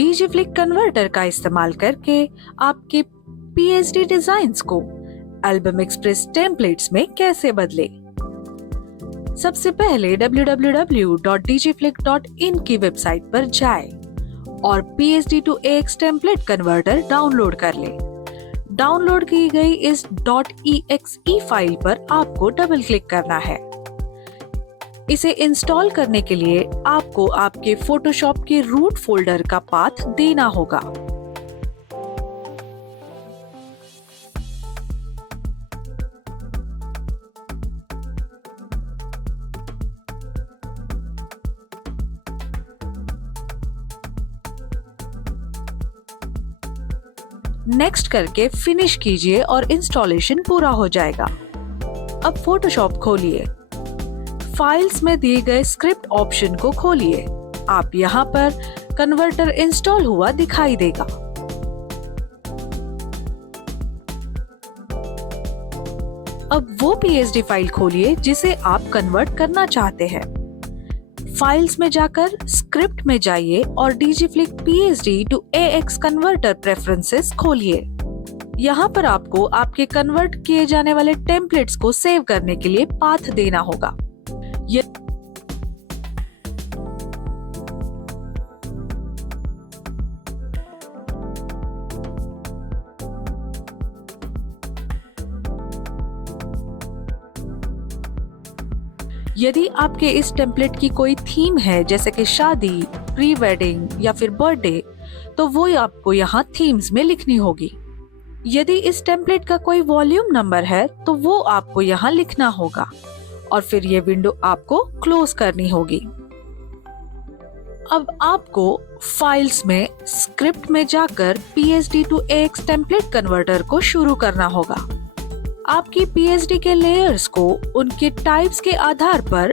DigiFlick converter का इस्तेमाल करके आपके PSD डिजाइन्स को एल्बम एक्सप्रेस टेम्पलेट्स में कैसे बदले। सबसे पहले www.digiflick.in की वेबसाइट पर जाएं और PSD to AX template converter download कर लें। डाउनलोड की गई इस .exe फाइल पर आपको डबल क्लिक करना है। इसे इंस्टॉल करने के लिए आपको आपके फोटोशॉप के रूट फोल्डर का पाथ देना होगा। नेक्स्ट करके फिनिश कीजिए और इंस्टॉलेशन पूरा हो जाएगा। अब फोटोशॉप खोलिए, फाइल्स में दिए गए स्क्रिप्ट ऑप्शन को खोलिए। आप यहाँ पर कन्वर्टर इंस्टॉल हुआ दिखाई देगा। अब वो PSD फाइल खोलिए जिसे आप कन्वर्ट करना चाहते हैं। फाइल्स में जाकर स्क्रिप्ट में जाइए और DigiFlick PSD to AX converter preferences खोलिए। यहाँ पर आपको आपके कन्वर्ट किए जाने वाले टेम्पलेट्स को सेव करने के लिए पाथ देना होगा। यदि आपके इस टेम्पलेट की कोई थीम है जैसे कि शादी, प्री वेडिंग या फिर बर्थडे, तो वो आपको यहाँ थीम्स में लिखनी होगी। यदि इस टेम्पलेट का कोई वॉल्यूम नंबर है तो वो आपको यहाँ लिखना होगा और फिर ये विंडो आपको क्लोज करनी होगी। अब आपको फाइल्स में स्क्रिप्ट में जाकर PSD to AX template converter को शुरू करना होगा। आपकी PSD के लेयर्स को उनके टाइप्स के आधार पर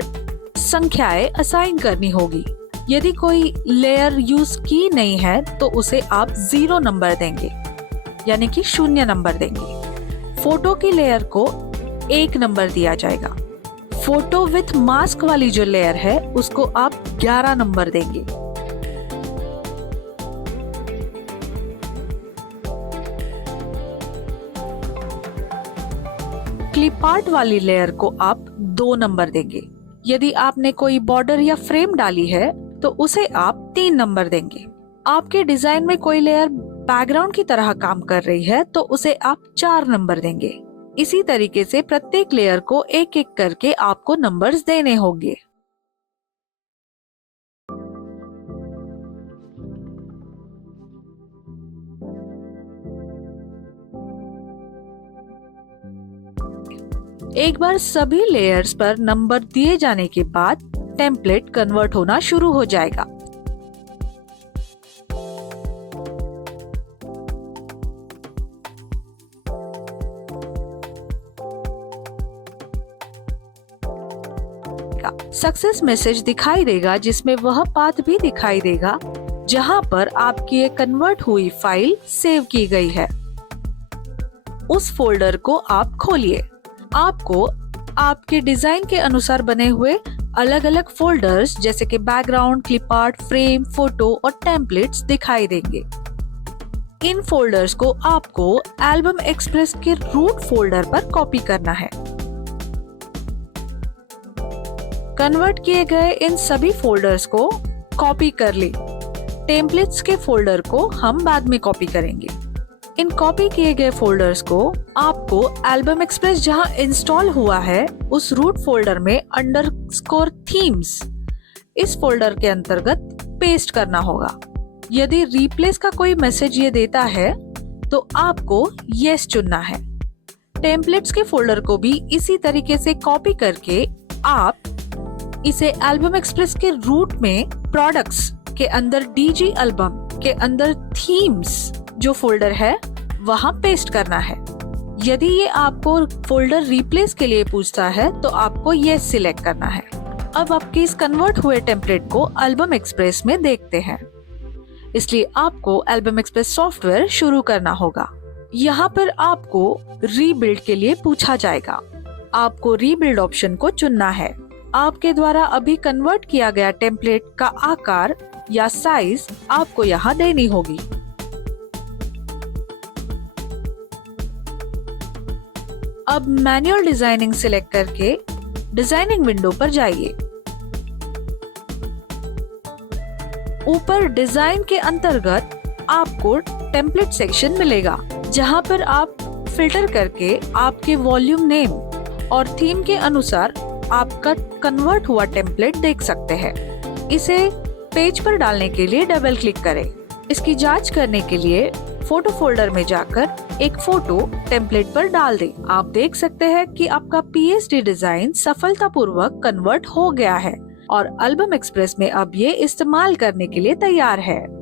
संख्याएं असाइन करनी होगी। यदि कोई लेयर यूज की नहीं है तो उसे आप 0 नंबर देंगे, यानी कि 0 नंबर देंगे। फोटो की लेयर को 1 नंबर दिया जाएगा। फोटो विथ मास्क वाली जो लेयर है उसको आप 11 नंबर देंगे। क्लिप आर्ट वाली लेयर को आप 2 नंबर देंगे। यदि आपने कोई बॉर्डर या फ्रेम डाली है तो उसे आप 3 नंबर देंगे। आपके डिजाइन में कोई लेयर बैकग्राउंड की तरह काम कर रही है तो उसे आप 4 नंबर देंगे। इसी तरीके से प्रत्येक लेयर को एक एक करके आपको नंबर्स देने होंगे। एक बार सभी लेयर्स पर नंबर दिए जाने के बाद टेम्पलेट कन्वर्ट होना शुरू हो जाएगा। सक्सेस मैसेज दिखाई देगा जिसमें वह पाथ भी दिखाई देगा जहां पर आपकी ये कन्वर्ट हुई फाइल सेव की गई है। उस फोल्डर को आप खोलिए। आपको आपके डिजाइन के अनुसार बने हुए अलग अलग फोल्डर्स जैसे कि background, clip art, frame, photo और टेम्पलेट्स दिखाई देंगे। इन फोल्डर्स को आपको एल्बम एक्सप्रेस के रूट फोल्डर पर कॉपी करना है। कन्वर्ट किए गए इन सभी फोल्डर्स को कॉपी कर ले। टेम्पलेट्स के फोल्डर को हम बाद में कॉपी करेंगे। इन कॉपी किए गए फोल्डर्स को आपको एल्बम एक्सप्रेस जहां इंस्टॉल हुआ है उस रूट फोल्डर में अंडरस्कोर थीम्स इस फोल्डर के अंतर्गत पेस्ट करना होगा। यदि रिप्लेस का कोई मैसेज ये देता है तो आपको यस चुनना है। टेम्पलेट्स के फोल्डर को भी इसी तरीके से कॉपी करके आप इसे एल्बम एक्सप्रेस के रूट में प्रोडक्ट्स के अंदर DG एल्बम के अंदर थीम्स जो फोल्डर है वहां पेस्ट करना है। यदि ये आपको फोल्डर रिप्लेस के लिए पूछता है तो आपको ये सिलेक्ट करना है। अब आपके इस कन्वर्ट हुए टेम्पलेट को एल्बम एक्सप्रेस में देखते हैं, इसलिए आपको एल्बम एक्सप्रेस सॉफ्टवेयर शुरू करना होगा। यहाँ पर आपको रीबिल्ड के लिए पूछा जाएगा। आपको रीबिल्ड ऑप्शन को चुनना है। आपके द्वारा अभी कन्वर्ट किया गया टेम्पलेट का आकार या साइज आपको यहाँ देनी होगी। अब मैनुअल डिजाइनिंग सिलेक्ट करके डिजाइनिंग विंडो पर जाइए। ऊपर डिजाइन के अंतर्गत आपको टेम्पलेट सेक्शन मिलेगा, जहां पर आप फिल्टर करके आपके वॉल्यूम नेम और थीम के अनुसार आपका कन्वर्ट हुआ टेम्पलेट देख सकते हैं। इसे पेज पर डालने के लिए डबल क्लिक करें। इसकी जांच करने के लिए फोटो फोल्डर में जाकर एक फोटो टेम्पलेट पर डाल दें। आप देख सकते हैं कि आपका PSD डिजाइन सफलतापूर्वक कन्वर्ट हो गया है और एल्बम एक्सप्रेस में अब ये इस्तेमाल करने के लिए तैयार है।